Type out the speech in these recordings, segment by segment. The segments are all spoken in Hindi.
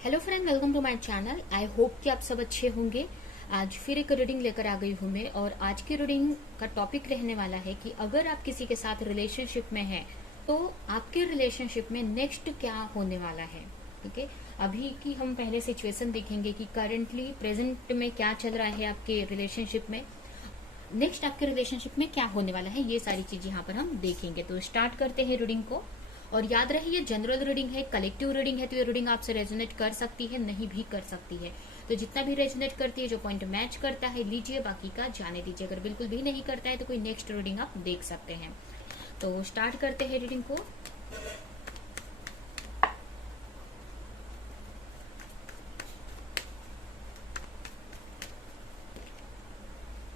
Hello friend, welcome to my channel. I hope कि आप सब अच्छे होंगे। आज फिर एक रीडिंग लेकर आ गई हूँ मैं, और आज की रीडिंग का टॉपिक रहने वाला है कि अगर आप किसी के साथ रिलेशनशिप में हैं तो आपके रिलेशनशिप में नेक्स्ट क्या होने वाला है। ठीक है, अभी की हम पहले सिचुएशन देखेंगे कि करंटली प्रेजेंट में क्या चल रहा है आपके रिलेशनशिप में, नेक्स्ट आपके रिलेशनशिप में क्या होने वाला है, ये सारी चीज यहाँ पर हम देखेंगे। तो स्टार्ट करते हैं रीडिंग को। और याद रहे ये जनरल रीडिंग है, कलेक्टिव रीडिंग है, तो ये रीडिंग आपसे रेजोनेट कर सकती है, नहीं भी कर सकती है। तो जितना भी रेजोनेट करती है, जो पॉइंट मैच करता है लीजिए, बाकी का जाने दीजिए। अगर बिल्कुल भी नहीं करता है तो कोई नेक्स्ट रीडिंग आप देख सकते हैं। तो स्टार्ट करते हैं रीडिंग को।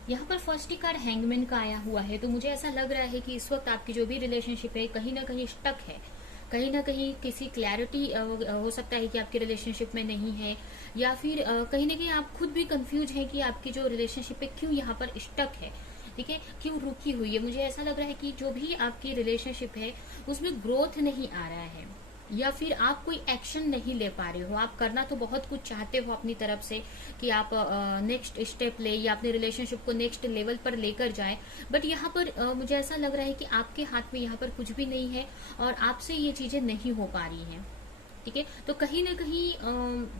यहाँ पर फर्स्ट ही कार्ड हैंगमैन का आया हुआ है। तो मुझे ऐसा लग रहा है कि इस वक्त आपकी जो भी रिलेशनशिप है कहीं ना कहीं स्टक है, कहीं ना कहीं किसी क्लैरिटी हो सकता है कि आपके रिलेशनशिप में नहीं है, या फिर कहीं ना कहीं आप खुद भी कंफ्यूज हैं कि आपकी जो रिलेशनशिप है क्यों यहाँ पर स्टक है। ठीक है, क्यों रुकी हुई है। मुझे ऐसा लग रहा है कि जो भी आपकी रिलेशनशिप है उसमें ग्रोथ नहीं आ रहा है, या फिर आप कोई एक्शन नहीं ले पा रहे हो। आप करना तो बहुत कुछ चाहते हो अपनी तरफ से कि आप नेक्स्ट स्टेप ले या अपने रिलेशनशिप को नेक्स्ट लेवल पर लेकर जाए, बट यहाँ पर मुझे ऐसा लग रहा है कि आपके हाथ में यहाँ पर कुछ भी नहीं है और आपसे ये चीजें नहीं हो पा रही हैं। ठीक है, तो कहीं ना कहीं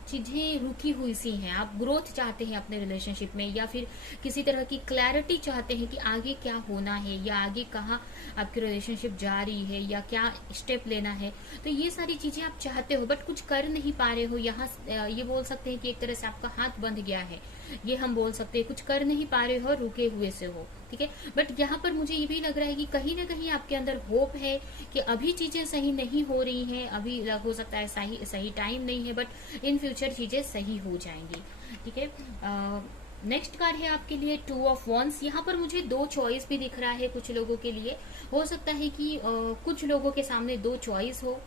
चीजें रुकी हुई सी हैं। आप ग्रोथ चाहते हैं अपने रिलेशनशिप में, या फिर किसी तरह की क्लैरिटी चाहते हैं कि आगे क्या होना है, या आगे कहाँ आपकी रिलेशनशिप जा रही है, या क्या स्टेप लेना है। तो ये सारी चीजें आप चाहते हो बट कुछ कर नहीं पा रहे हो। यहाँ ये बोल सकते हैं कि एक तरह से आपका हाथ बंध गया है, ये हम बोल सकते हैं। कुछ कर नहीं पा रहे हो, रुके हुए से हो। ठीक है, बट यहाँ पर मुझे ये भी लग रहा है कि कहीं ना कहीं आपके अंदर होप है कि अभी चीजें सही नहीं हो रही हैं, अभी हो सकता है सही सही टाइम नहीं है, बट इन फ्यूचर चीजें सही हो जाएंगी। ठीक है, नेक्स्ट कार्ड है आपके लिए 2 ऑफ वॉन्स। यहाँ पर मुझे 2 चॉइस भी दिख रहा है कुछ लोगों के लिए। हो सकता है कि कुछ लोगों के सामने 2 चॉइस हो,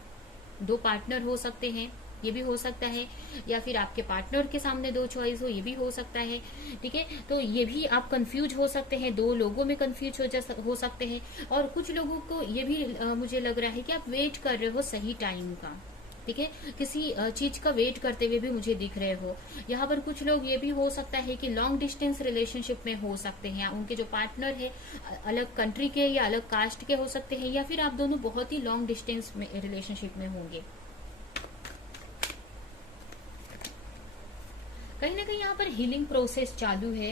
2 पार्टनर हो सकते हैं, ये भी हो सकता है, या फिर आपके पार्टनर के सामने 2 चॉइस हो, ये भी हो सकता है। ठीक है, तो ये भी आप कंफ्यूज हो सकते हैं, 2 लोगों में कंफ्यूज हो सकते हैं। और कुछ लोगों को ये भी मुझे लग रहा है कि आप वेट कर रहे हो सही टाइम का। ठीक है, किसी चीज का वेट करते हुए भी मुझे दिख रहे हो। यहाँ पर कुछ लोग ये भी हो सकता है कि लॉन्ग डिस्टेंस रिलेशनशिप में हो सकते हैं, उनके जो पार्टनर है अलग कंट्री के या अलग कास्ट के हो सकते हैं, या फिर आप दोनों बहुत ही लॉन्ग डिस्टेंस में रिलेशनशिप में होंगे। कहीं ना कहीं यहाँ पर हीलिंग प्रोसेस चालू है।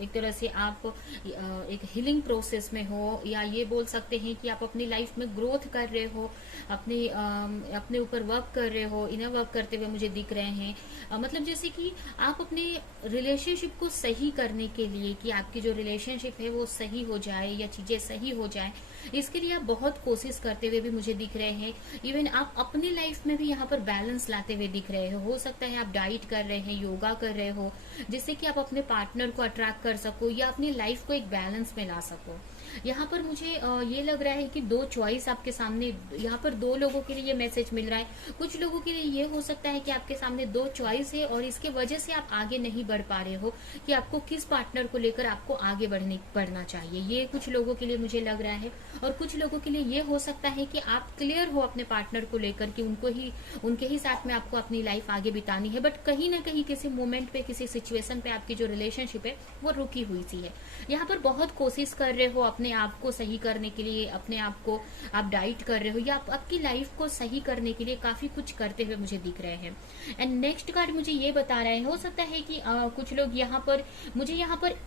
एक तरह से आप एक हीलिंग प्रोसेस में हो, या ये बोल सकते हैं कि आप अपनी लाइफ में ग्रोथ कर रहे हो, अपने ऊपर वर्क कर रहे हो, इनर वर्क करते हुए मुझे दिख रहे हैं। मतलब जैसे कि आप अपने रिलेशनशिप को सही करने के लिए, कि आपकी जो रिलेशनशिप है वो सही हो जाए या चीजें सही हो जाए, इसके लिए आप बहुत कोशिश करते हुए भी मुझे दिख रहे हैं। इवन आप अपनी लाइफ में भी यहाँ पर बैलेंस लाते हुए दिख रहे हो सकता है आप डाइट कर रहे हैं, योगा कर रहे हो, जिससे कि आप अपने पार्टनर को अट्रैक्ट कर सको या अपनी लाइफ को एक बैलेंस में ला सको। यहाँ पर मुझे ये लग रहा है कि 2 चॉइस आपके सामने, यहाँ पर 2 लोगों के लिए ये मैसेज मिल रहा है। कुछ लोगों के लिए ये हो सकता है कि आपके सामने 2 चॉइस है और इसके वजह से आप आगे नहीं बढ़ पा रहे हो कि आपको किस पार्टनर को लेकर आपको आगे बढ़ना चाहिए। ये कुछ लोगों के लिए मुझे लग रहा है। और कुछ लोगों के लिए ये हो सकता है कि आप क्लियर हो अपने पार्टनर को लेकर कि उनके ही साथ में आपको अपनी लाइफ आगे बितानी है, बट कहीं ना कहीं किसी मोमेंट पे, किसी सिचुएशन पे आपकी जो रिलेशनशिप है वो रुकी हुई सी है। यहाँ पर बहुत कोशिश कर रहे हो अपने आप को सही करने के लिए, अपने आप को आप डाइट कर रहे हो, या आप आपकी लाइफ को सही करने के लिए काफी कुछ करते हुए मुझे दिख रहे हैं। एंड नेक्स्ट कार्ड मुझे ये बता रहे हैं, हो सकता है कि कुछ लोग यहाँ पर, मुझे यहाँ पर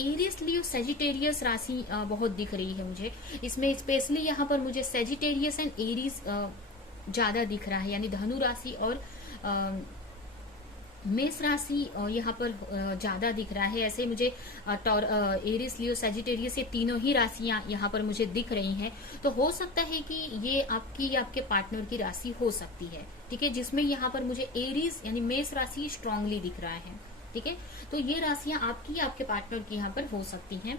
एरिस लियो सेजिटेरियस राशि बहुत दिख रही है मुझे इसमें। स्पेशली यहाँ पर मुझे सेजिटेरियस एंड एरीज ज्यादा दिख रहा है, यानी धनु राशि और मेष राशि यहाँ पर ज्यादा दिख रहा है। ऐसे मुझे एरिस लियो सेजिटेरियस, ये तीनों ही राशियां यहाँ पर मुझे दिख रही हैं। तो हो सकता है कि ये आपकी या आपके पार्टनर की राशि हो सकती है। ठीक है, जिसमें यहाँ पर मुझे एरिस यानी मेष राशि स्ट्रांगली दिख रहा है। ठीक है, तो ये राशियां आपकी या आपके पार्टनर की यहाँ पर हो सकती हैं।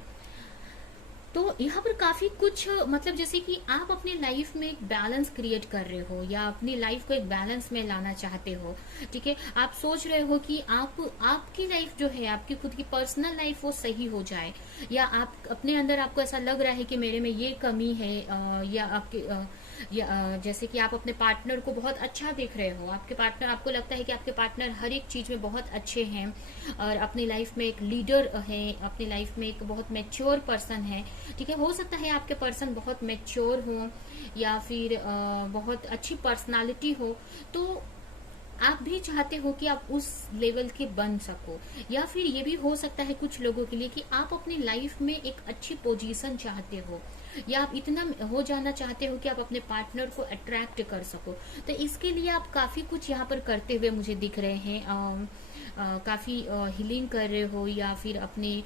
तो यहाँ पर काफी कुछ, मतलब जैसे कि आप अपनी लाइफ में एक बैलेंस क्रिएट कर रहे हो, या अपनी लाइफ को एक बैलेंस में लाना चाहते हो। ठीक है, आप सोच रहे हो कि आपकी लाइफ जो है, आपकी खुद की पर्सनल लाइफ वो सही हो जाए, या आप अपने अंदर आपको ऐसा लग रहा है कि मेरे में ये कमी है, या आपके या जैसे कि आप अपने पार्टनर को बहुत अच्छा देख रहे हो, आपके पार्टनर, आपको लगता है कि आपके पार्टनर हर एक चीज में बहुत अच्छे हैं और अपनी लाइफ में एक लीडर है, अपनी लाइफ में एक बहुत मैच्योर पर्सन है। ठीक है, हो सकता है आपके पर्सन बहुत मैच्योर हो या फिर बहुत अच्छी पर्सनालिटी हो, तो आप भी चाहते हो कि आप उस लेवल के बन सको। या फिर ये भी हो सकता है कुछ लोगों के लिए कि आप अपनी लाइफ में एक अच्छी पोजीशन चाहते हो, या आप इतना हो जाना चाहते हो कि आप अपने पार्टनर को अट्रैक्ट कर सको। तो इसके लिए आप काफी कुछ यहाँ पर करते हुए मुझे दिख रहे हैं। काफी हीलिंग कर रहे हो, या फिर अपने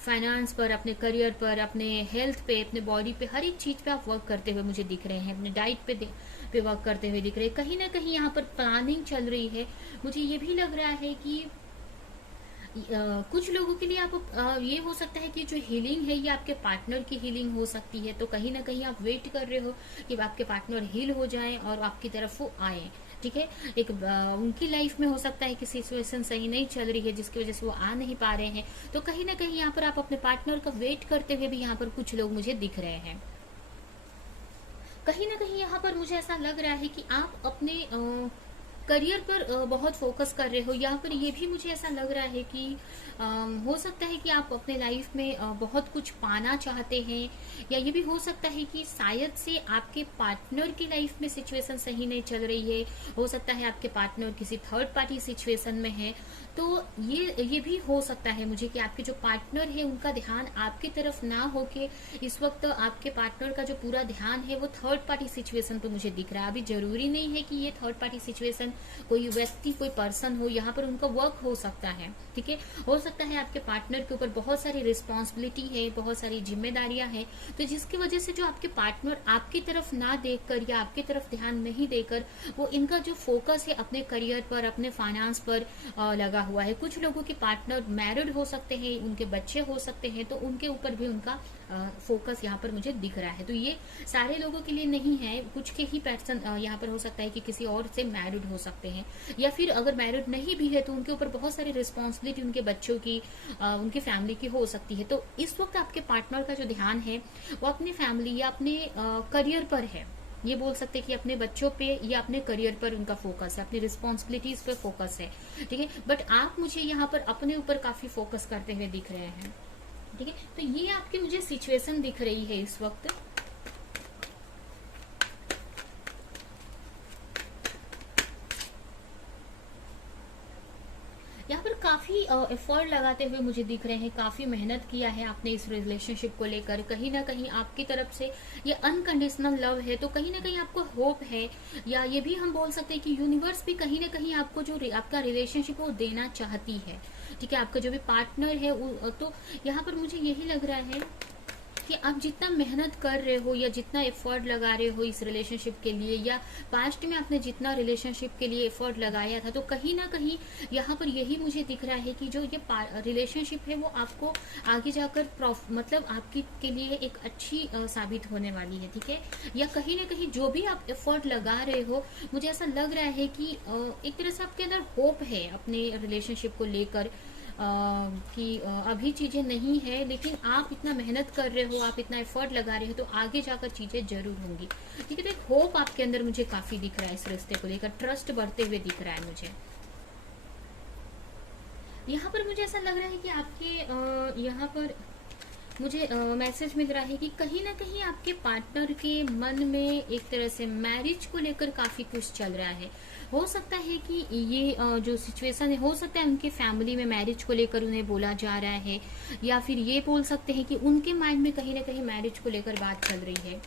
फाइनेंस पर, अपने करियर पर, अपने हेल्थ पे, अपने बॉडी पे, हर एक चीज पे आप वर्क करते हुए मुझे दिख रहे हैं। अपने डाइट पे वर्क करते हुए दिख रहे हैं। कहीं ना कहीं यहाँ पर प्लानिंग चल रही है। मुझे ये भी लग रहा है कि कुछ लोगों के लिए आप ये हो सकता है कि जो हीलिंग है ये आपके पार्टनर की हीलिंग हो सकती है। तो कहीं ना कहीं आप वेट कर रहे हो कि आपके पार्टनर हील हो जाए और आपकी तरफ वो आए। ठीक है, एक उनकी लाइफ में हो सकता है कि सिचुएशन सही नहीं चल रही है जिसकी वजह से वो आ नहीं पा रहे हैं। तो कहीं ना कहीं यहाँ पर आप अपने पार्टनर का वेट करते हुए भी यहाँ पर कुछ लोग मुझे दिख रहे हैं। कहीं ना कहीं यहाँ पर मुझे ऐसा लग रहा है कि आप अपने करियर पर बहुत फोकस कर रहे हो। यहाँ पर ये भी मुझे ऐसा लग रहा है कि हो सकता है कि आप अपने लाइफ में बहुत कुछ पाना चाहते हैं, या ये भी हो सकता है कि शायद से आपके पार्टनर की लाइफ में सिचुएशन सही नहीं चल रही है। हो सकता है आपके पार्टनर किसी थर्ड पार्टी सिचुएशन में है। तो ये भी हो सकता है मुझे कि आपके जो पार्टनर है उनका ध्यान आपकी तरफ ना होके इस वक्त आपके पार्टनर का जो पूरा ध्यान है वो थर्ड पार्टी सिचुएशन पे मुझे दिख रहा है। अभी जरूरी नहीं है कि ये थर्ड पार्टी सिचुएशन कोई व्यक्ति, कोई पर्सन हो, यहाँ पर उनका वर्क हो सकता है। ठीक है, हो सकता है आपके पार्टनर के ऊपर बहुत सारी रिस्पॉन्सिबिलिटी है, बहुत सारी जिम्मेदारियां हैं, तो जिसकी वजह से जो आपके पार्टनर आपकी तरफ ना देखकर या आपकी तरफ ध्यान नहीं देकर वो इनका जो फोकस है अपने करियर पर, अपने फाइनेंस पर लगा हुआ है। कुछ लोगों के पार्टनर मैरिड हो सकते हैं, उनके बच्चे हो सकते हैं, तो उनके ऊपर भी उनका फोकस यहाँ पर मुझे दिख रहा है। तो ये सारे लोगों के लिए नहीं है, कुछ के ही पर्सन यहाँ पर हो सकता है कि किसी और से मैरिड हो सकते हैं, या फिर अगर मैरिड नहीं भी है तो उनके ऊपर बहुत सारी रिस्पॉन्सिबिलिटी उनके बच्चों की, उनकी फैमिली की हो सकती है। तो इस वक्त आपके पार्टनर का जो ध्यान है वो अपनी फैमिली या अपने करियर पर है। ये बोल सकते हैं कि अपने बच्चों पे या अपने करियर पर उनका फोकस है, अपनी रिस्पॉन्सिबिलिटीज पे फोकस है। ठीक है, बट आप मुझे यहाँ पर अपने ऊपर काफी फोकस करते हुए दिख रहे हैं। ठीक है, तो ये आपकी मुझे सिचुएशन दिख रही है इस वक्त। यहाँ पर काफी एफर्ट लगाते हुए मुझे दिख रहे हैं, काफी मेहनत किया है आपने इस रिलेशनशिप को लेकर। कहीं ना कहीं आपकी तरफ से ये अनकंडीशनल लव है, तो कहीं ना कहीं आपको होप है, या ये भी हम बोल सकते हैं कि यूनिवर्स भी कहीं ना कहीं आपको जो आपका रिलेशनशिप वो देना चाहती है। ठीक है, आपका जो भी पार्टनर है तो यहाँ पर मुझे यही लग रहा है कि आप जितना मेहनत कर रहे हो या जितना एफर्ट लगा रहे हो इस रिलेशनशिप के लिए, या पास्ट में आपने जितना रिलेशनशिप के लिए एफर्ट लगाया था, तो कहीं ना कहीं यहाँ पर यही मुझे दिख रहा है कि जो ये रिलेशनशिप है वो आपको आगे जाकर मतलब आपकी के लिए एक अच्छी साबित होने वाली है। ठीक है, या कहीं ना कहीं जो भी आप एफर्ट लगा रहे हो, मुझे ऐसा लग रहा है कि एक तरह से आपके अंदर होप है अपने रिलेशनशिप को लेकर, कि अभी चीजें नहीं है, लेकिन आप इतना मेहनत कर रहे हो, आप इतना एफर्ट लगा रहे हो, तो आगे जाकर चीजें जरूर होंगी। ठीक है, तो एक होप आपके अंदर मुझे काफी दिख रहा है इस रिश्ते को लेकर, ट्रस्ट बढ़ते हुए दिख रहा है मुझे। यहाँ पर मुझे ऐसा लग रहा है कि आपके यहाँ पर मुझे मैसेज मिल रहा है कि कहीं ना कहीं आपके पार्टनर के मन में एक तरह से मैरिज को लेकर काफी कुछ चल रहा है। हो सकता है कि ये जो सिचुएशन है, हो सकता है उनकी फैमिली में मैरिज को लेकर उन्हें बोला जा रहा है, या फिर ये बोल सकते हैं कि उनके माइंड में कहीं ना कहीं मैरिज को लेकर बात चल रही है।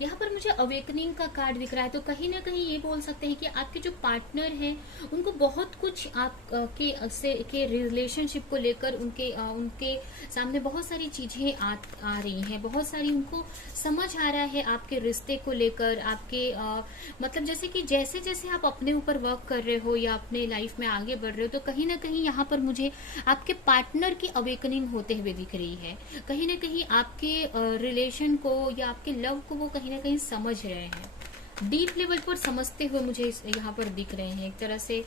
यहाँ पर मुझे अवेकनिंग का कार्ड दिख रहा है, तो कहीं ना कहीं ये बोल सकते हैं कि आपके जो पार्टनर हैं उनको बहुत कुछ आप के रिलेशनशिप को लेकर उनके सामने बहुत सारी चीजें आ रही हैं, बहुत सारी उनको समझ आ रहा है आपके रिश्ते को लेकर, आपके मतलब जैसे कि जैसे जैसे आप अपने ऊपर वर्क कर रहे हो या अपने लाइफ में आगे बढ़ रहे हो, तो कहीं ना कहीं यहाँ पर मुझे आपके पार्टनर की अवेकनिंग होते हुए दिख रही है। कहीं ना कहीं आपके रिलेशन को या आपके लव को वो कहीं ना कहीं समझ रहे हैं, डीप लेवल पर समझते हुए मुझे यहाँ पर दिख रहे हैं। एक तरह से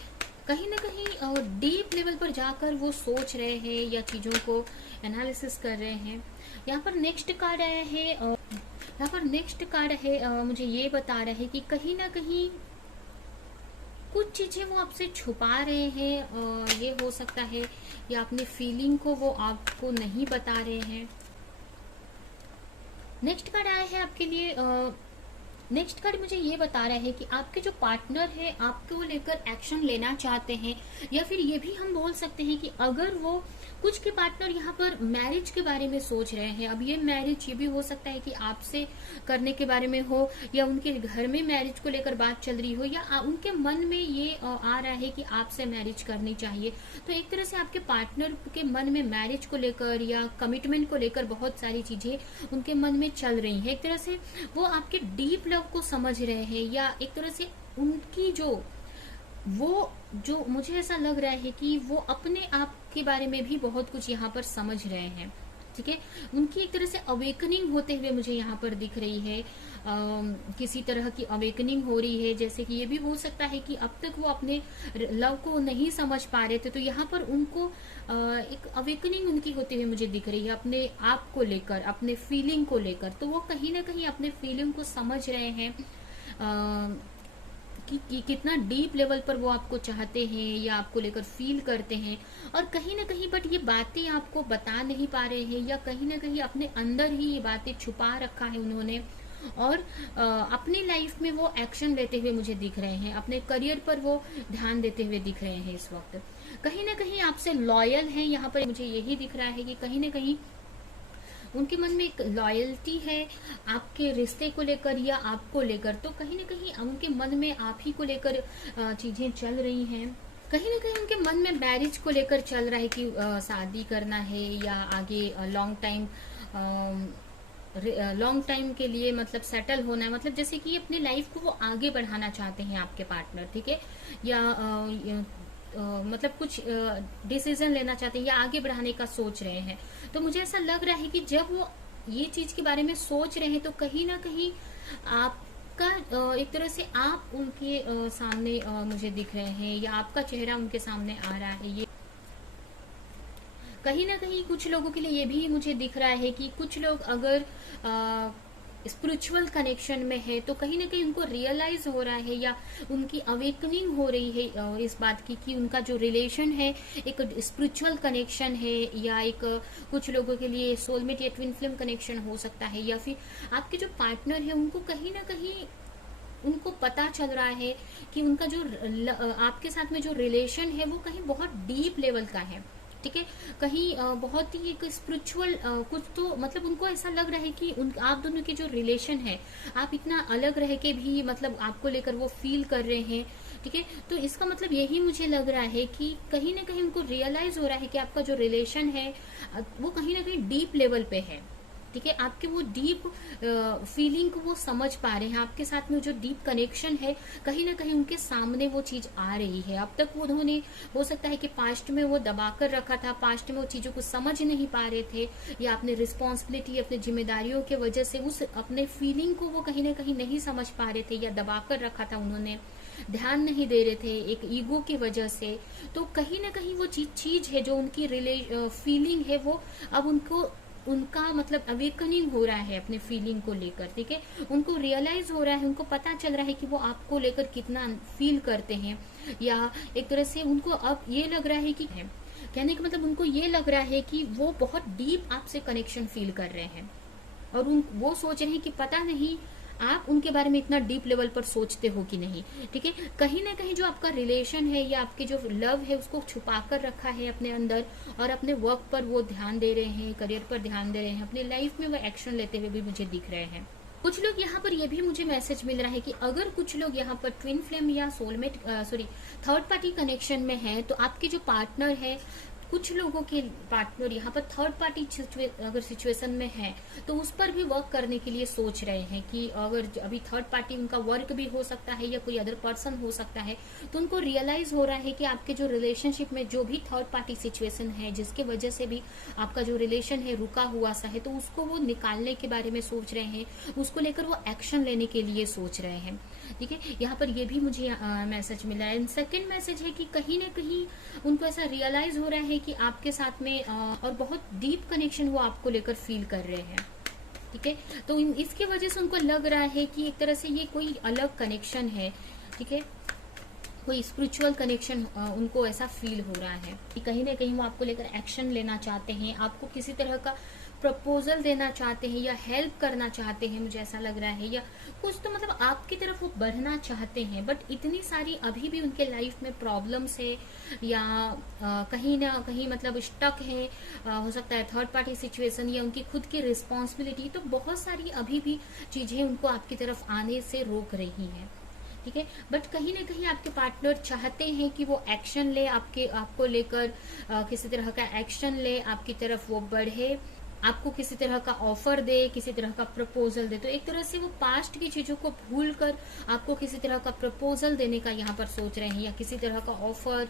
कहीं ना कहीं डीप लेवल पर जाकर वो सोच रहे हैं या चीजों को एनालिसिस कर रहे हैं। यहाँ पर नेक्स्ट कार्ड आया है यहाँ पर नेक्स्ट कार्ड है, मुझे ये बता रहा है कि कहीं ना कहीं कुछ चीजें वो आपसे छुपा रहे हैं, ये हो सकता है, या अपनी फीलिंग को वो आपको नहीं बता रहे हैं। नेक्स्ट कार्ड आया है आपके लिए, नेक्स्ट कार्ड मुझे ये बता रहा है कि आपके जो पार्टनर है आपको लेकर एक्शन लेना चाहते हैं, या फिर ये भी हम बोल सकते हैं कि अगर वो कुछ के पार्टनर यहाँ पर मैरिज के बारे में सोच रहे हैं। अब ये मैरिज ये भी हो सकता है कि आपसे करने के बारे में हो, या उनके घर में मैरिज को लेकर बात चल रही हो, या उनके मन में ये आ रहा है कि आपसे मैरिज करनी चाहिए। तो एक तरह से आपके पार्टनर के मन में मैरिज को लेकर या कमिटमेंट को लेकर बहुत सारी चीजें उनके मन में चल रही है। एक तरह से वो आपके डीप लव को समझ रहे हैं, या एक तरह से उनकी जो मुझे ऐसा लग रहा है कि वो अपने आप के बारे में भी बहुत कुछ यहाँ पर समझ रहे हैं। ठीक है, उनकी एक तरह से अवेकनिंग होते हुए मुझे यहाँ पर दिख रही है, किसी तरह की अवेकनिंग हो रही है। जैसे कि ये भी हो सकता है कि अब तक वो अपने लव को नहीं समझ पा रहे थे, तो यहाँ पर उनको एक अवेकनिंग उनकी होते हुए मुझे दिख रही है, अपने आप को लेकर, अपने फीलिंग को लेकर। तो वो कहीं ना कहीं अपने फीलिंग को समझ रहे हैं, कि कितना डीप लेवल पर वो आपको चाहते हैं या आपको लेकर फील करते हैं। और कहीं ना कहीं बट ये बातें आपको बता नहीं पा रहे हैं, या कहीं ना कहीं अपने अंदर ही ये बातें छुपा रखा है उन्होंने, और अपनी लाइफ में वो एक्शन लेते हुए मुझे दिख रहे हैं, अपने करियर पर वो ध्यान देते हुए दिख रहे हैं इस वक्त। कहीं ना कहीं आपसे लॉयल है, यहाँ पर मुझे यही दिख रहा है कि कहीं ना कहीं उनके मन में एक लॉयल्टी है आपके रिश्ते को लेकर या आपको लेकर। तो कहीं ना कहीं उनके मन में आप ही को लेकर चीजें चल रही हैं। कहीं ना कहीं उनके मन में मैरिज को लेकर चल रहा है कि शादी करना है, या आगे लॉन्ग टाइम के लिए मतलब सेटल होना है, मतलब जैसे कि अपनी लाइफ को वो आगे बढ़ाना चाहते हैं आपके पार्टनर। ठीक है, या मतलब कुछ डिसीजन लेना चाहते हैं या आगे बढ़ाने का सोच रहे हैं। तो मुझे ऐसा लग रहा है कि जब वो ये चीज के बारे में सोच रहे हैं, तो कहीं ना कहीं आपका एक तरह से आप उनके सामने मुझे दिख रहे हैं, या आपका चेहरा उनके सामने आ रहा है। ये कहीं ना कहीं कुछ लोगों के लिए ये भी मुझे दिख रहा है कि कुछ लोग अगर स्पिरिचुअल कनेक्शन में है, तो कहीं ना कहीं उनको रियलाइज हो रहा है, या उनकी अवेकनिंग हो रही है इस बात की कि उनका जो रिलेशन है एक स्पिरिचुअल कनेक्शन है, या एक कुछ लोगों के लिए सोलमेट या ट्विन फ्लेम कनेक्शन हो सकता है, या फिर आपके जो पार्टनर है उनको कहीं ना कहीं उनको पता चल रहा है कि उनका जो आपके साथ में जो रिलेशन है वो कहीं बहुत डीप लेवल का है। ठीक है, कहीं बहुत ही एक स्पिरिचुअल कुछ, तो मतलब उनको ऐसा लग रहा है कि आप दोनों की जो रिलेशन है, आप इतना अलग रह के भी मतलब आपको लेकर वो फील कर रहे हैं। ठीक है, तो इसका मतलब यही मुझे लग रहा है कि कहीं ना कहीं उनको रियलाइज हो रहा है कि आपका जो रिलेशन है वो कहीं ना कहीं डीप लेवल पे है। ठीक है, आपके वो डीप फीलिंग को वो समझ पा रहे हैं, आपके साथ में जो डीप कनेक्शन है कहीं ना कहीं उनके सामने वो चीज आ रही है। अब तक वो उन्होंने हो सकता है कि पास्ट में वो दबा कर रखा था, पास्ट में वो चीजों को समझ नहीं पा रहे थे, या अपने रिस्पॉन्सिबिलिटी अपने जिम्मेदारियों के वजह से उस अपने फीलिंग को वो कहीं ना कहीं नहीं समझ पा रहे थे, या दबा कर रखा था उन्होंने, ध्यान नहीं दे रहे थे एक ईगो की वजह से। तो कहीं ना कहीं वो चीज है जो उनकी फीलिंग है, वो अब उनका मतलब अवेकनिंग हो रहा है अपने फीलिंग को लेकर। ठीक है, उनको रियलाइज हो रहा है, उनको पता चल रहा है कि वो आपको लेकर कितना फील करते हैं, या एक तरह से उनको अब ये लग रहा है कि कहने का मतलब उनको ये लग रहा है कि वो बहुत डीप आपसे कनेक्शन फील कर रहे हैं, और वो सोच रहे हैं कि पता नहीं आप उनके बारे में इतना डीप लेवल पर सोचते हो कि नहीं। ठीक है, कहीं ना कहीं जो आपका रिलेशन है या आपके जो लव है उसको छुपा कर रखा है अपने अंदर, और अपने वर्क पर वो ध्यान दे रहे हैं, करियर पर ध्यान दे रहे हैं, अपने लाइफ में वो एक्शन लेते हुए भी मुझे दिख रहे हैं। कुछ लोग यहाँ पर ये भी मुझे मैसेज मिल रहा है कि अगर कुछ लोग यहाँ पर ट्विन फ्लेम या सोलमेट थर्ड पार्टी कनेक्शन में है, तो आपके जो पार्टनर है, कुछ लोगों के पार्टनर यहाँ पर थर्ड पार्टी अगर सिचुएशन में है, तो उस पर भी वर्क करने के लिए सोच रहे हैं कि अगर अभी थर्ड पार्टी उनका वर्क भी हो सकता है या कोई अदर पर्सन हो सकता है, तो उनको रियलाइज हो रहा है कि आपके जो रिलेशनशिप में जो भी थर्ड पार्टी सिचुएशन है जिसके वजह से भी आपका जो रिलेशन है रुका हुआ सा है, तो उसको वो निकालने के बारे में सोच रहे हैं, उसको लेकर वो एक्शन लेने के लिए सोच रहे हैं। ठीक है, यहाँ पर ये भी मुझे मैसेज मिला है। सेकंड मैसेज है कि कहीं ना कहीं उनको ऐसा रियलाइज हो रहा है कि आपके साथ में और बहुत डीप कनेक्शन वो आपको लेकर फील कर रहे हैं। ठीक है। तो इसके वजह से उनको लग रहा है कि एक तरह से ये कोई अलग कनेक्शन है, ठीक है, कोई स्पिरिचुअल कनेक्शन उनको ऐसा फील हो रहा है कि कहीं ना कहीं वो आपको लेकर एक्शन लेना चाहते हैं, आपको किसी तरह का प्रपोजल देना चाहते हैं या हेल्प करना चाहते हैं, मुझे ऐसा लग रहा है, या कुछ तो मतलब आपकी तरफ वो बढ़ना चाहते हैं। बट इतनी सारी अभी भी उनके लाइफ में प्रॉब्लम्स है या कहीं ना कहीं मतलब स्टक है, हो सकता है थर्ड पार्टी सिचुएशन या उनकी खुद की रिस्पॉन्सिबिलिटी, तो बहुत सारी अभी भी चीजें उनको आपकी तरफ आने से रोक रही हैं, ठीक है। बट कहीं ना कहीं आपके पार्टनर चाहते हैं कि वो एक्शन ले, आपको लेकर किसी तरह का एक्शन ले, आपकी तरफ वो बढ़े, आपको किसी तरह का ऑफर दे, किसी तरह का प्रपोजल दे। तो एक तरह से वो पास्ट की चीजों को भूल कर आपको किसी तरह का प्रपोजल देने का यहाँ पर सोच रहे हैं, या किसी तरह का ऑफर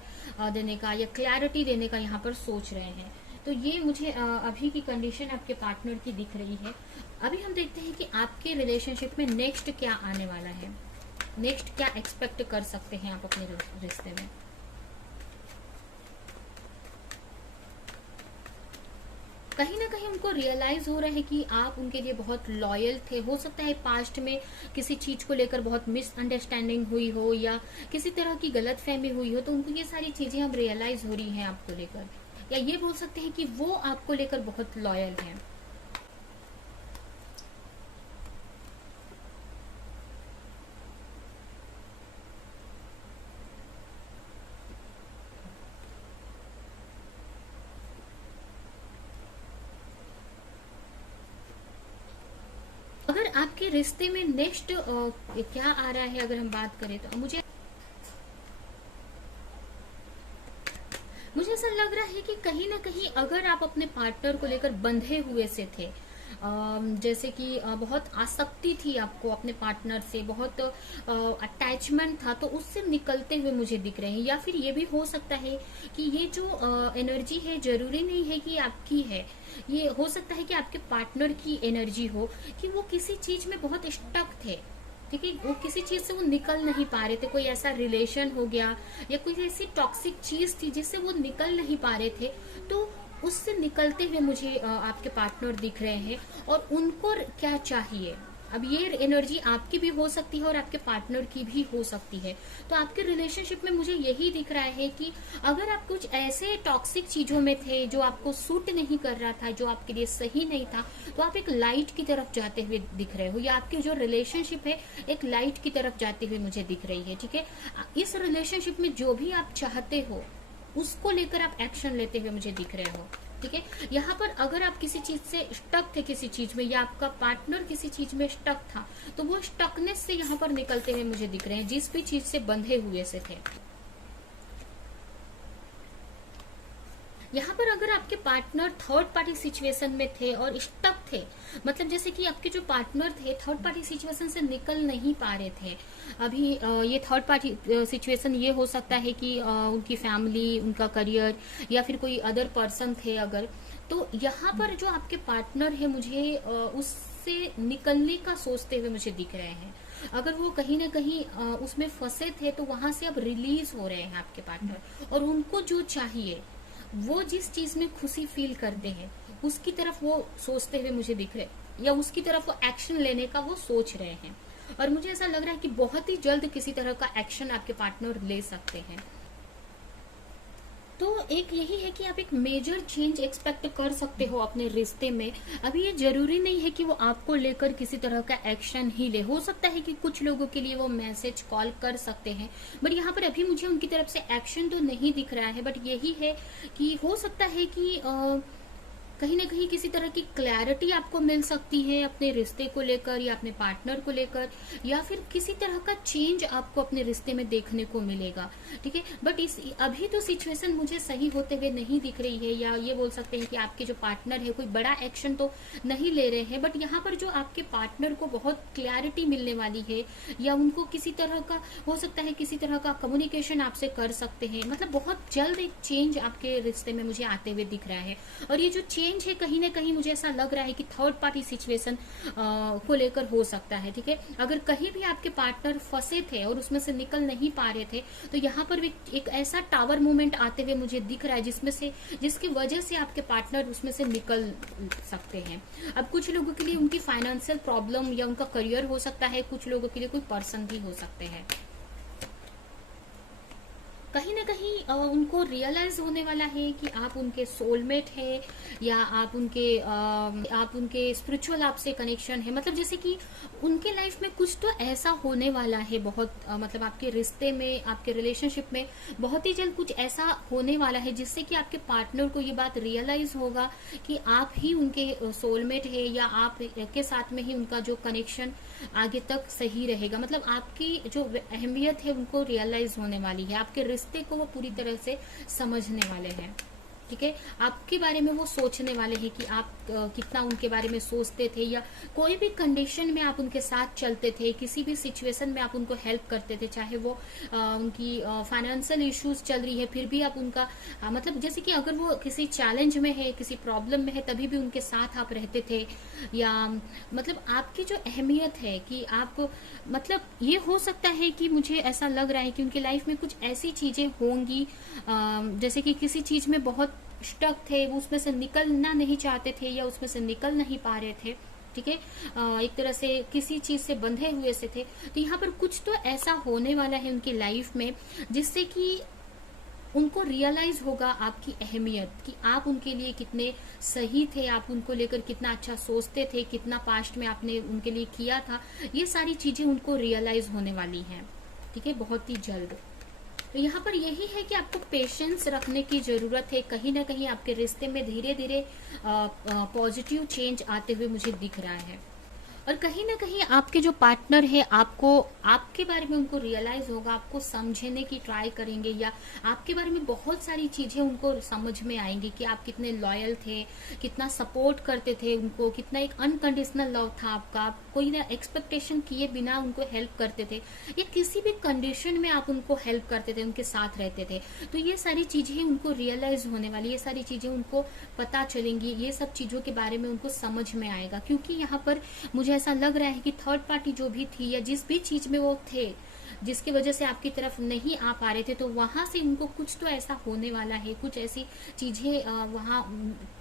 देने का या क्लैरिटी देने का यहाँ पर सोच रहे हैं। तो ये मुझे अभी की कंडीशन आपके पार्टनर की दिख रही है। अभी हम देखते हैं कि आपके रिलेशनशिप में नेक्स्ट क्या आने वाला है, नेक्स्ट क्या एक्सपेक्ट कर सकते हैं आप अपने रिश्ते में। कहीं ना कहीं उनको रियलाइज हो रहा है कि आप उनके लिए बहुत लॉयल थे। हो सकता है पास्ट में किसी चीज को लेकर बहुत मिसअंडरस्टैंडिंग हुई हो या किसी तरह की गलतफहमी हुई हो, तो उनको ये सारी चीजें अब रियलाइज हो रही हैं आपको लेकर, या ये बोल सकते हैं कि वो आपको लेकर बहुत लॉयल हैं। अगर आपके रिश्ते में नेक्स्ट क्या आ रहा है, अगर हम बात करें तो मुझे ऐसा लग रहा है कि कहीं ना कहीं अगर आप अपने पार्टनर को लेकर बंधे हुए से थे, जैसे कि बहुत आसक्ति थी आपको अपने पार्टनर से, बहुत अटैचमेंट था, तो उससे निकलते हुए मुझे दिख रहे हैं। या फिर ये भी हो सकता है कि ये जो एनर्जी है जरूरी नहीं है कि आपकी है, ये हो सकता है कि आपके पार्टनर की एनर्जी हो कि वो किसी चीज में बहुत स्टक थे, ठीक है, वो किसी चीज से वो निकल नहीं पा रहे थे। कोई ऐसा रिलेशन हो गया या कोई ऐसी टॉक्सिक चीज थी जिससे वो निकल नहीं पा रहे थे, तो उससे निकलते हुए मुझे आपके पार्टनर दिख रहे हैं। और उनको क्या चाहिए, अब ये एनर्जी आपकी भी हो सकती है और आपके पार्टनर की भी हो सकती है। तो आपके रिलेशनशिप में मुझे यही दिख रहा है कि अगर आप कुछ ऐसे टॉक्सिक चीजों में थे जो आपको सूट नहीं कर रहा था, जो आपके लिए सही नहीं था, तो आप एक लाइट की तरफ जाते हुए दिख रहे हो, या आपकी जो रिलेशनशिप है एक लाइट की तरफ जाते हुए मुझे दिख रही है, ठीक है। इस रिलेशनशिप में जो भी आप चाहते हो उसको लेकर आप एक्शन लेते हुए मुझे दिख रहे हो, ठीक है। यहाँ पर अगर आप किसी चीज से स्टक थे, किसी चीज में, या आपका पार्टनर किसी चीज में स्टक था, तो वो स्टकनेस से यहाँ पर निकलते हुए मुझे दिख रहे हैं, जिस भी चीज से बंधे हुए से थे। यहाँ पर अगर आपके पार्टनर थर्ड पार्टी सिचुएशन में थे और स्टक थे, मतलब जैसे कि आपके जो पार्टनर थे थर्ड पार्टी सिचुएशन से निकल नहीं पा रहे थे अभी, ये थर्ड पार्टी सिचुएशन ये हो सकता है कि उनकी फैमिली, उनका करियर, या फिर कोई अदर पर्सन थे अगर, तो यहाँ पर जो आपके पार्टनर है मुझे उससे निकलने का सोचते हुए मुझे दिख रहे हैं। अगर वो कहीं ना कहीं उसमें फंसे थे तो वहां से अब रिलीज हो रहे हैं आपके पार्टनर, और उनको जो चाहिए, वो जिस चीज में खुशी फील करते हैं उसकी तरफ वो सोचते हुए मुझे दिख रहे, या उसकी तरफ वो एक्शन लेने का वो सोच रहे हैं। और मुझे ऐसा लग रहा है कि बहुत ही जल्द किसी तरह का एक्शन आपके पार्टनर ले सकते हैं। तो एक यही है कि आप एक मेजर चेंज एक्सपेक्ट कर सकते हो अपने रिश्ते में। अभी ये जरूरी नहीं है कि वो आपको लेकर किसी तरह का एक्शन ही ले, हो सकता है कि कुछ लोगों के लिए वो मैसेज कॉल कर सकते हैं, बट यहाँ पर अभी मुझे उनकी तरफ से एक्शन तो नहीं दिख रहा है। बट यही है कि हो सकता है कि कहीं ना कहीं किसी तरह की क्लैरिटी आपको मिल सकती है अपने रिश्ते को लेकर या अपने पार्टनर को लेकर, या फिर किसी तरह का चेंज आपको अपने रिश्ते में देखने को मिलेगा, ठीक है। बट इस अभी तो सिचुएशन मुझे सही होते हुए नहीं दिख रही है, या ये बोल सकते हैं कि आपके जो पार्टनर है कोई बड़ा एक्शन तो नहीं ले रहे हैं, बट यहाँ पर जो आपके पार्टनर को बहुत क्लैरिटी मिलने वाली है, या उनको किसी तरह का हो सकता है किसी तरह का कम्युनिकेशन आपसे कर सकते हैं, मतलब बहुत जल्द एक चेंज आपके रिश्ते में मुझे आते हुए दिख रहा है। और ये जो चेंज है कहीं ना कहीं मुझे ऐसा लग रहा है कि थर्ड पार्टी सिचुएशन को लेकर हो सकता है। ठीक है, अगर कहीं भी आपके पार्टनर फंसे थे और उसमें से निकल नहीं पा रहे थे, तो यहाँ पर भी एक ऐसा टावर मूवमेंट आते हुए मुझे दिख रहा है जिसकी वजह से आपके पार्टनर उसमें से निकल सकते हैं। अब कुछ लोगों के लिए उनकी फाइनेंशियल प्रॉब्लम या उनका करियर हो सकता है, कुछ लोगों के लिए कोई पर्सन भी हो सकते हैं। कहीं ना कहीं उनको रियलाइज होने वाला है कि आप उनके सोलमेट है, या आप उनके स्पिरिचुअल आपसे कनेक्शन है। मतलब जैसे कि उनके लाइफ में कुछ तो ऐसा होने वाला है, बहुत मतलब आपके रिश्ते में, आपके रिलेशनशिप में बहुत ही जल्द कुछ ऐसा होने वाला है जिससे कि आपके पार्टनर को ये बात रियलाइज होगा कि आप ही उनके सोलमेट है, या आप के साथ में ही उनका जो कनेक्शन आगे तक सही रहेगा। मतलब आपकी जो अहमियत है उनको रियलाइज होने वाली है, आपके रिश्ते को वो पूरी तरह से समझने वाले हैं। ठीक है, आपके बारे में वो सोचने वाले हैं कि आप कितना उनके बारे में सोचते थे, या कोई भी कंडीशन में आप उनके साथ चलते थे, किसी भी सिचुएशन में आप उनको हेल्प करते थे, चाहे वो उनकी फाइनेंशियल इश्यूज चल रही है फिर भी आप उनका मतलब जैसे कि अगर वो किसी चैलेंज में है, किसी प्रॉब्लम में है, तभी भी उनके साथ आप रहते थे। या मतलब आपकी जो अहमियत है कि आप मतलब ये हो सकता है कि मुझे ऐसा लग रहा है कि उनकी लाइफ में कुछ ऐसी चीजें होंगी जैसे कि किसी चीज में बहुत स्टक थे, वो उसमें से निकलना नहीं चाहते थे या उसमें से निकल नहीं पा रहे थे। ठीक है, एक तरह से किसी चीज से बंधे हुए से थे। तो यहाँ पर कुछ तो ऐसा होने वाला है उनकी लाइफ में जिससे कि उनको रियलाइज होगा आपकी अहमियत, कि आप उनके लिए कितने सही थे, आप उनको लेकर कितना अच्छा सोचते थे, कितना पास्ट में आपने उनके लिए किया था। ये सारी चीजें उनको रियलाइज होने वाली हैं। ठीक है, बहुत ही जल्द। तो यहाँ पर यही है कि आपको पेशेंस रखने की जरूरत है। कहीं ना कहीं आपके रिश्ते में धीरे धीरे पॉजिटिव चेंज आते हुए मुझे दिख रहा है। और कहीं ना कहीं आपके जो पार्टनर है आपको आपके बारे में उनको रियलाइज होगा, आपको समझने की ट्राई करेंगे, या आपके बारे में बहुत सारी चीजें उनको समझ में आएंगी कि आप कितने लॉयल थे, कितना सपोर्ट करते थे उनको, कितना एक अनकंडीशनल लव था आपका, आप कोई ना एक्सपेक्टेशन किए बिना उनको हेल्प करते थे, या किसी भी कंडीशन में आप उनको हेल्प करते थे, उनके साथ रहते थे। तो ये सारी चीजें उनको रियलाइज होने वाली, ये सारी चीजें उनको पता चलेंगी, ये सब चीजों के बारे में उनको समझ में आएगा। क्योंकि यहाँ पर मुझे ऐसा लग रहा है कि थर्ड पार्टी जो भी थी या जिस भी चीज में वो थे, जिसकी वजह से आपकी तरफ नहीं आ पा रहे थे, तो वहां से उनको कुछ तो ऐसा होने वाला है, कुछ ऐसी चीजें वहां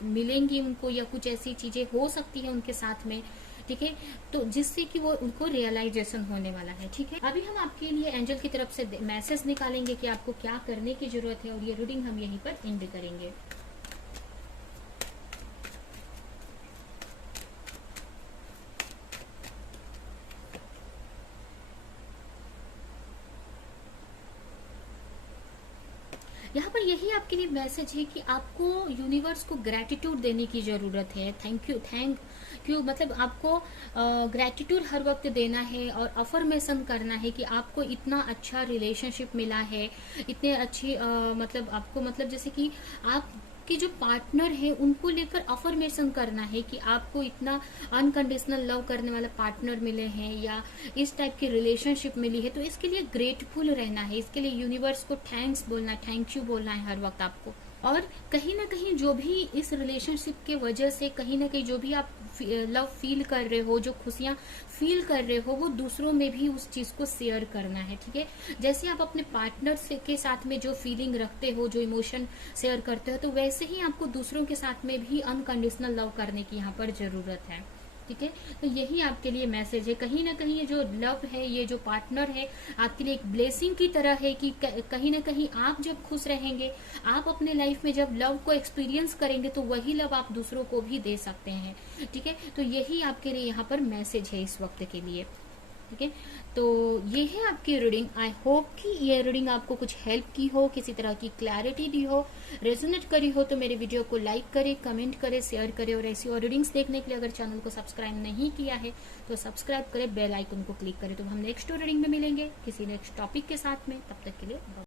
मिलेंगी उनको, या कुछ ऐसी चीजें हो सकती है उनके साथ में। ठीक है, तो जिससे कि वो उनको रियलाइजेशन होने वाला है। ठीक है, अभी हम आपके लिए एंजल की तरफ से मैसेज निकालेंगे कि आपको क्या करने की जरूरत है, और ये रीडिंग हम यहीं पर एंड करेंगे। यहाँ पर यही आपके लिए मैसेज है कि आपको यूनिवर्स को ग्रेटिट्यूड देने की जरूरत है। थैंक यू मतलब आपको ग्रेटिट्यूड हर वक्त देना है और अफर्मेशन करना है कि आपको इतना अच्छा रिलेशनशिप मिला है, इतने अच्छे मतलब आपको मतलब जैसे कि आप कि जो पार्टनर है उनको लेकर अफर्मेशन करना है कि आपको इतना अनकंडीशनल लव करने वाला पार्टनर मिले हैं, या इस टाइप की रिलेशनशिप मिली है। तो इसके लिए ग्रेटफुल रहना है, इसके लिए यूनिवर्स को थैंक्स बोलना है, थैंक यू बोलना है हर वक्त आपको। और कहीं ना कहीं जो भी इस रिलेशनशिप के वजह से कहीं ना कहीं जो भी आप लव फील कर रहे हो, जो खुशियां फील कर रहे हो, वो दूसरों में भी उस चीज को शेयर करना है। ठीक है, जैसे आप अपने पार्टनर के साथ में जो फीलिंग रखते हो, जो इमोशन शेयर करते हो, तो वैसे ही आपको दूसरों के साथ में भी अनकंडीशनल लव करने की यहाँ पर जरूरत है। ठीक है, तो यही आपके लिए मैसेज है। कहीं ना कहीं ये जो लव है, ये जो पार्टनर है, आपके लिए एक ब्लेसिंग की तरह है कि कहीं ना कहीं आप जब खुश रहेंगे, आप अपने लाइफ में जब लव को एक्सपीरियंस करेंगे, तो वही लव आप दूसरों को भी दे सकते हैं। ठीक है, तो यही आपके लिए यहाँ पर मैसेज है इस वक्त के लिए। ठीक है, तो ये है आपकी रीडिंग। आई होप कि ये रीडिंग आपको कुछ हेल्प की हो, किसी तरह की क्लैरिटी दी हो, रेजोनेट करी हो। तो मेरे वीडियो को लाइक करें, कमेंट करें, शेयर करें, और ऐसी और रीडिंग्स देखने के लिए अगर चैनल को सब्सक्राइब नहीं किया है तो सब्सक्राइब करें, बेल आइकन को क्लिक करें। तो हम नेक्स्ट रीडिंग में मिलेंगे किसी नेक्स्ट टॉपिक के साथ में। तब तक के लिए